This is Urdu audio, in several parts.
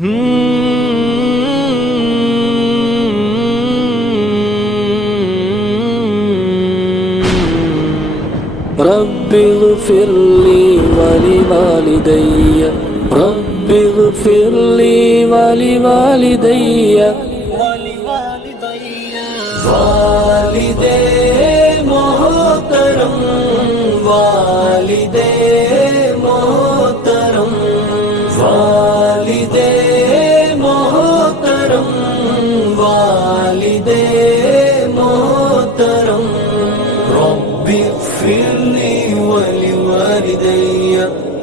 رب اغفر لي ولوالدي رب اغفر لي ولوالدي والد محترم والد محترم والد محترم والد محترم رب اغفر لي ولوالدي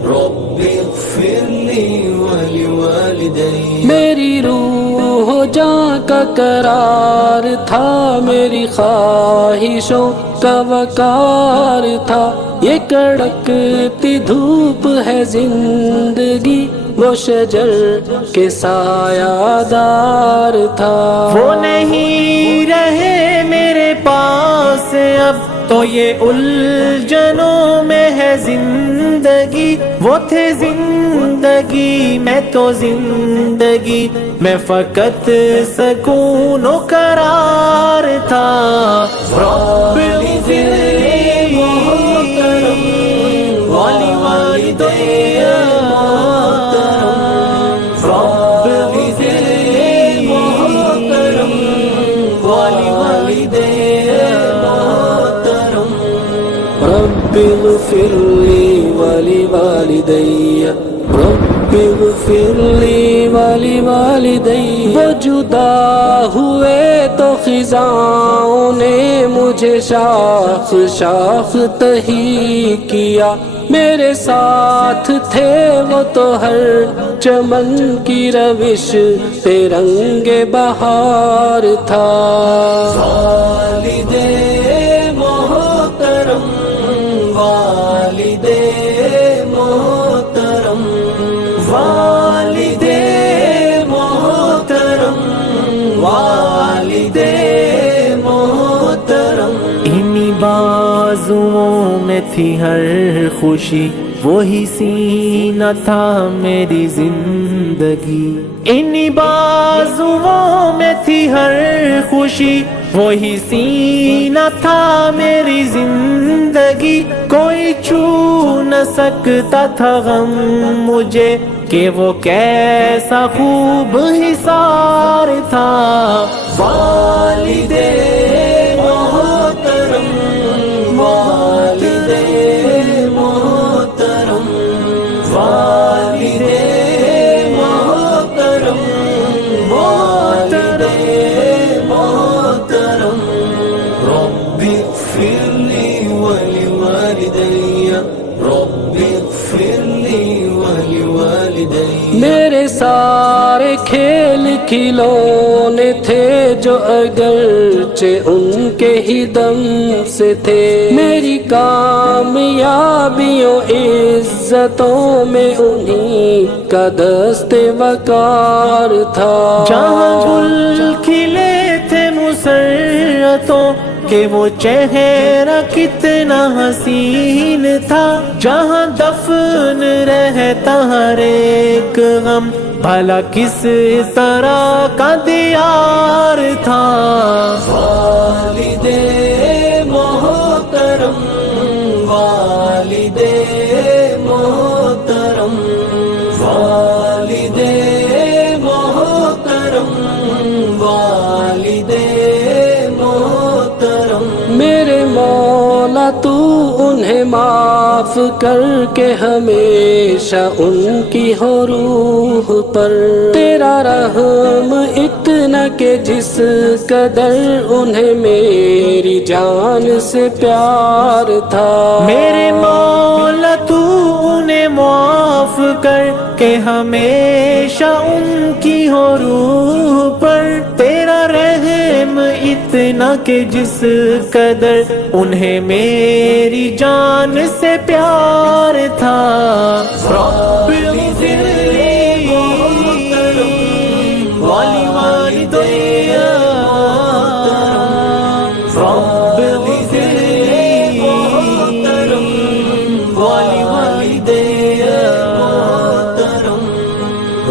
رب اغفر لي ولوالدي میری روح جاں کا قرار تھا میری خواہشوں کا وقار تھا یہ کڑکتی دھوپ ہے زندگی وہ شجر کے سایہ دار تھا وہ نہیں رہے میرے پاس اب تو یہ الجھنوں میں ہے زندگی وہ تھے زندگی میں تو زندگی میں فقط سکون و قرار تھا رب اغفر لي ولوالدي رب اغفر لي ولوالدي رب اغفر لي ولوالدي رب اغفر لي ولوالدي وہ جدا ہوئے تو خزاں نے مجھے شاخ شاخ تہی کیا میرے ساتھ تھے وہ تو ہر چمن کی روش پہ رنگ بہار تھا والد محترم والد محترم والد محترم والد محترم انہی بازوؤں میں تھی ہر خوشی وہی سینہ تھا میری زندگی انہی بازوؤں میں تھی ہر خوشی وہی سینہ تھا میری زندگی کوئی چھو نہ سکتا تھا غم مجھے کہ وہ کیسا خوب حصار تھا والد محترم والد محترم والد محترم والد محترم رب اغفر لي ولوالدي رب اغفر لي ولوالدي میرے سارے کھیل کھلونے تھے جو اگرچہ ان کے ہی دم سے تھے میری کامیابیوں عزتوں میں انہی کا دست وقار تھا جہاں گل کھلے تھے مسرتوں کہ وہ چہرہ کتنا حسین تھا جہاں دفن رہتا ہر ایک غم بھلا کس طرح کا دیار تھا والد محترم والد محترم والد محترم والد محترم میرے مولا تو انہیں معاف کر کے ہمیشہ ان کی ہو روح پر تیرا رحم اتنا کہ جس قدر انہیں میری جان سے پیار تھا میرے مولا تو انہیں معاف کر کہ ہمیشہ ان کی ہو روح پر تیرا رحم اتنا کہ جس قدر انہیں میری جان سے پیار تھا رب اغفر لي ولوالدي رب اغفر لي ولوالدي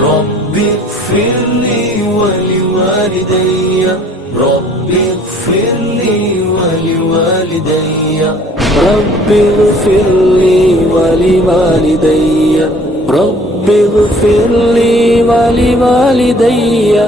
رب اغفر لي ولوالدي رب اغفر لي ولوالدي رب اغفر لي ولوالدي رب اغفر لي ولوالدي